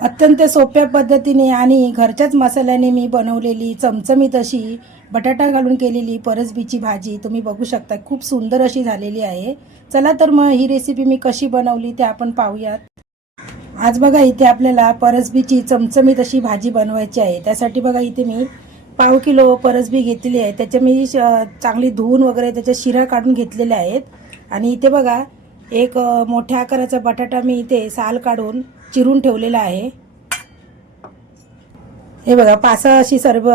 अत्यंत सोप्या पद्धतीने आणि घरच्याच मसाल्याने मी बनवलेली चमचमीत अशी बटाटा घालून केलेली परसबीची भाजी तुम्ही बघू शकता. खूप सुंदर अशी झालेली आहे. चला तर मग ही रेसिपी मी कशी बनवली ते आपण पाहूयात. आज बघा इथे आपल्याला परसबीची चमचमीत अशी भाजी बनवायची आहे. त्यासाठी बघा इथे मी पाव किलो परसबी घेतलेली आहे. त्याच्या मी चांगली धुवून वगैरे त्याच्या शिरा काढून घेतलेल्या आहेत. आणि इथे बघा एक मोठ्या आकाराचा बटाटा मी इथे साल काढून चिरून ठेवलेला आहे. हे बघा पासा अशी सर्व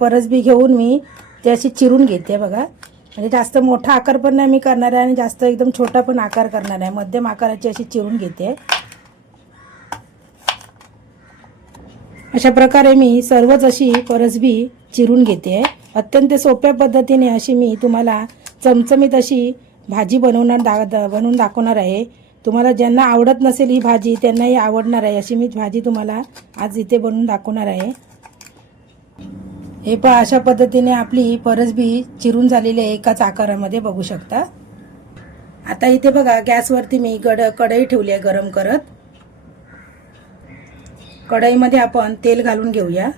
परसबी घेऊन मी ते अशी चिरून घेते बघा. म्हणजे जास्त मोठा आकार पण नाही मी करणार आहे आणि जास्त एकदम छोटा पण आकार करणार आहे. मध्यम आकाराची अशी चिरून घेते. अशा प्रकारे मी सर्वच अशी परसबी चिरून घेते. अत्यंत सोप्या पद्धतीने अशी मी तुम्हाला चमचमीत अशी भाजी बनवून दाखवणार आहे. तुम्हाला ज्यांना आवडत नसेल ही भाजी त्यांनाही आवडणार आहे अशी मी भाजी तुम्हाला आज इथे बनवून दाखवणार आहे. हे पहा अशा पद्धतीने आपली परसबी चिरून झालेली आहे एकाच आकारामध्ये बघू शकता. आता इथे बघा गॅसवरती मी कढई ठेवली आहे गरम करत. कढईमध्ये आपण तेल घालून घेऊया.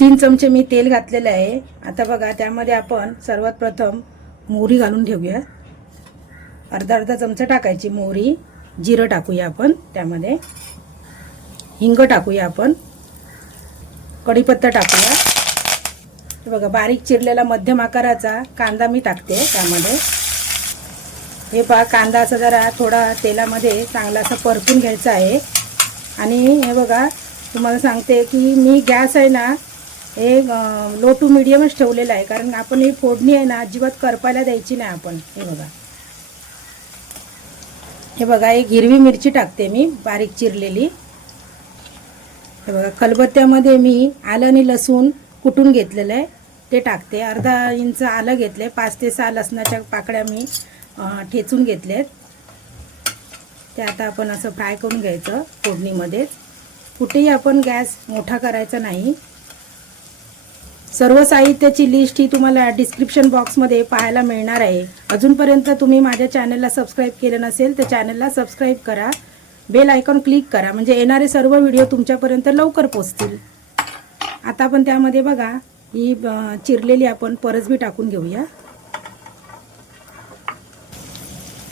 3 चमचे मी तेल घातलेले आहे. आता बघा त्यामध्ये आपण सर्वात प्रथम मोहरी घालून घेऊया. अर्धा चमचा टाकायची मोहरी. जिरं टाकूया आपण त्यामध्ये. हिंग टाकूया आपण. कढीपत्ता टाकूया. हे बघा बारीक चिरलेला मध्यम आकाराचा कांदा मी टाकते त्यामध्ये. हे पहा कांदा असा जरा थोडा तेलामध्ये चांगला असा परतून घ्यायचा आहे. आणि हे बघा तुम्हाला सांगते की मी गॅस आहे ना हे लो टू मीडियमच ठेवलेला आहे. कारण आपण ही फोडणी आहे ना अजिबात करपायला द्यायची नाही आपण. हे बघा एक हिरवी मिरची टाकते मी बारीक चिरलेली. हे बघा खलबत्त्यामध्ये मी आलं आणि लसूण कुटून घेतलेलं आहे ते टाकते. अर्धा इंच आलं घेतले. 5 ते 6 लसणाच्या पाकळ्या मी ठेचून घेतलेत. ते आता आपण असं फ्राय करून घ्यायचं फोडणीमध्येच. कुठेही आपण गॅस मोठा करायचा नाही. सर्व साहित्याची लिस्ट ही तुम्हाला डिस्क्रिप्शन बॉक्समध्ये पाहायला मिळणार आहे. अजूनपर्यंत तुम्ही माझ्या चॅनलला सबस्क्राईब केलं नसेल तर चॅनलला सबस्क्राईब करा. बेल आयकॉन क्लिक करा म्हणजे येणारे सर्व व्हिडिओ तुमच्यापर्यंत लवकर पोहोचतील. आता आपण त्यामध्ये बघा ही चिरलेली आपण परसबी टाकून घेऊया.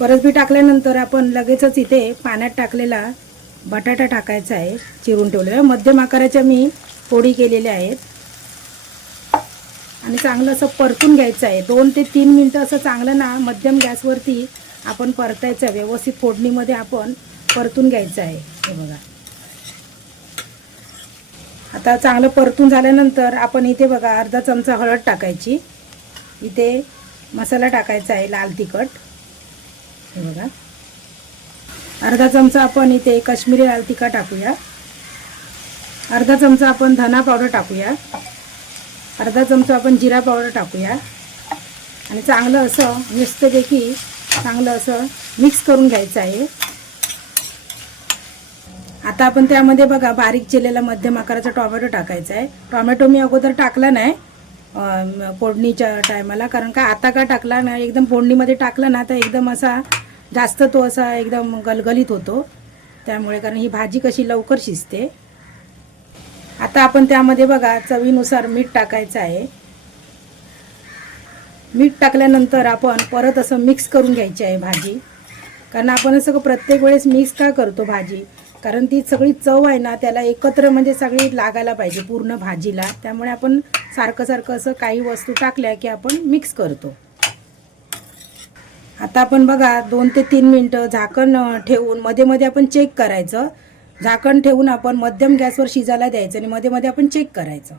परसबी टाकल्यानंतर आपण लगेचच इथे पाण्यात टाकलेला बटाटा टाकायचा आहे चिरून ठेवलेला. मध्यम आकाराच्या मी फोडी केलेल्या आहेत. आणि चांगलं असं परतून घ्यायचं आहे. 2 ते 3 मिनटं असं चांगलं ना मध्यम गॅसवरती आपण परतायचं. व्यवस्थित फोडणीमध्ये आपण परतून घ्यायचं आहे. हे बघा आता चांगलं परतून झाल्यानंतर आपण इथे बघा अर्धा चमचा हळद टाकायची. इथे मसाला टाकायचा आहे लाल तिखट. हे बघा अर्धा चमचा आपण इथे काश्मीरी लाल तिखट टाकूया. अर्धा चमचा आपण धना पावडर टाकूया. अर्धा चमचा आपण जिरा पावडर टाकूया. आणि चांगलं असं मस्तपैकी चांगलं असं मिक्स करून घ्यायचं आहे. आता आपण त्यामध्ये बघा बारीक चिरलेला मध्यम आकाराचा टोमॅटो टाकायचा आहे. टोमॅटो मी अगोदर टाकला नाही फोडणीच्या टायमाला. कारण का आता का टाकला ना एकदम फोडणीमध्ये टाकला ना तर एकदम असा जास्त तो असा एकदम गलगलीत होतो. त्यामुळे कारण ही भाजी कशी लवकर शिजते. आता आपण त्यामध्ये बघा चवीनुसार मीठ टाकायचं आहे. मीठ टाकल्यानंतर आपण परत असं मिक्स करून घ्यायची आहे भाजी. कारण आपण सगळं प्रत्येक वेळेस मिक्स का करतो भाजी कारण ती सगळी चव आहे ना त्याला एकत्र म्हणजे सगळी लागायला पाहिजे पूर्ण भाजीला. त्यामुळे आपण सारखं असं काही वस्तू टाकल्या की आपण मिक्स करतो. आता आपण बघा 2 ते 3 मिनटं झाकण ठेवून मध्ये आपण चेक करायचं. झाकण ठेवून आपण मध्यम गॅसवर शिजायला द्यायचं आणि मध्ये आपण चेक करायचं.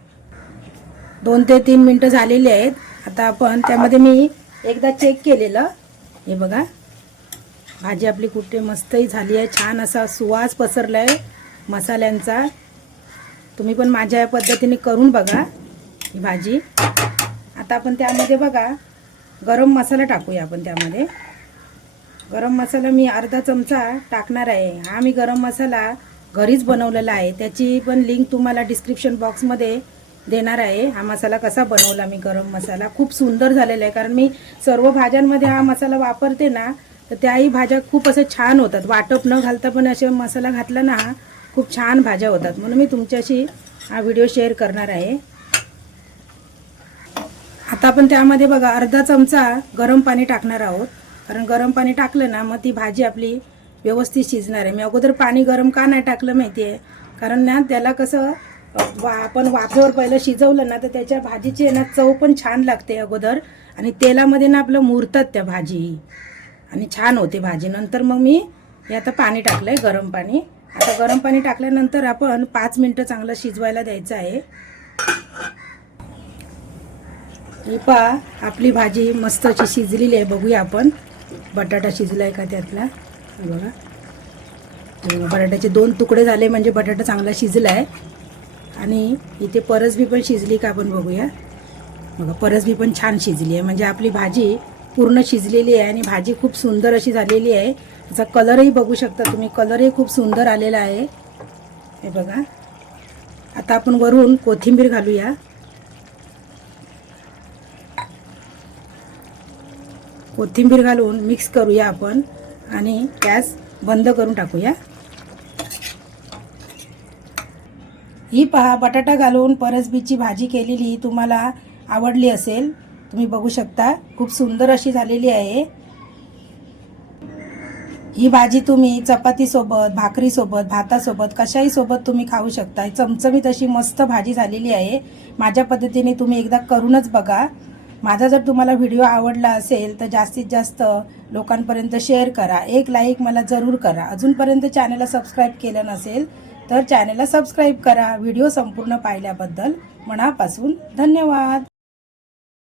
2 ते 3 मिनटं झालेली आहेत. आता आपण त्यामध्ये मी एकदा चेक केलेलं. हे बघा भाजी आपली कुठे मस्तही झाली आहे. छान असा सुवास पसरला आहे मसाल्यांचा. तुम्ही पण माझ्या या पद्धतीने करून बघा ही भाजी. आता आपण त्यामध्ये बघा गरम मसाला टाकूया. आपण त्यामध्ये गरम मसाला मी अर्धा चमचा टाकणार आहे. हा मी गरम मसाला घरीच बनवलेला आहे. त्याची पण लिंक तुम्हाला डिस्क्रिप्शन बॉक्समध्ये देणार आहे. हा मसाला कसा बनवला मी गरम मसाला खूप सुंदर झालेला आहे. कारण मी सर्व भाज्यांमध्ये हा मसाला वापरते ना तर त्याही भाज्या खूप असं छान होतात. वाटप न घालता पण असे मसाला घातला ना खूप छान भाज्या होतात. म्हणून मी तुमच्याशी हा व्हिडिओ शेअर करणार आहे. आता आपण त्यामध्ये बघा अर्धा चमचा गरम पाणी टाकणार आहोत. कारण गरम पाणी टाकलं ना मग ती भाजी आपली व्यवस्थित शिजणार आहे. मी अगोदर पाणी गरम का नाही टाकलं माहिती आहे, कारण ना त्याला कसं आपण वाफेवर पहिलं शिजवलं ना तर त्याच्या भाजीची आहे ना चव पण छान लागते अगोदर, आणि तेलामध्ये ना आपलं मुरतात त्या भाजी आणि छान होते भाजी. नंतर मग मी हे आता पाणी टाकलं आहे गरम पाणी. आता गरम पाणी टाकल्यानंतर आपण 5 मिनटं चांगलं शिजवायला द्यायचं आहे. ही पहा आपली भाजी मस्त अशी शिजलेली आहे. बघूया आपण बटाटा शिजला आहे का त्यातला. बघा बटाट्याचे 2 तुकडे झाले म्हणजे बटाटा चांगला शिजला आहे. आणि इथे परसबी पण शिजली का आपण बघूया. बघा परसबी पण छान शिजली आहे, म्हणजे आपली भाजी पूर्ण शिजलेली आहे आणि भाजी खूप सुंदर अशी झालेली आहे. त्याचा कलरही बघू शकता तुम्ही, कलरही खूप सुंदर आलेला आहे. हे बघा आता आपण वरून कोथिंबीर घालूया. कोथिंबीर घालून मिक्स करूया आपण आणि गॅस बंद करून टाकूया. ही पहा बटाटा घालून परसबीची भाजी केलेली तुम्हाला आवडली असेल. तुम्ही बघू शकता खूप सुंदर अशी झालेली आहे. ही भाजी तुम्ही चपातीसोबत, भाकरीसोबत, भातासोबत कशाही सोबत तुम्ही खाऊ शकता. चमचमीत अशी मस्त भाजी झालेली आहे. माझ्या पद्धतीने तुम्ही एकदा करूनच बघा. माझा जर तुम्हाला व्हिडिओ आवडला असेल तर जास्तीत जास्त लोकांपर्यंत शेअर करा. एक लाईक मला जरूर करा. अजूनपर्यंत चॅनलला सबस्क्राईब केलं नसेल तर चॅनलला सबस्क्राईब करा. व्हिडिओ संपूर्ण पाहिल्याबद्दल मनापासून धन्यवाद.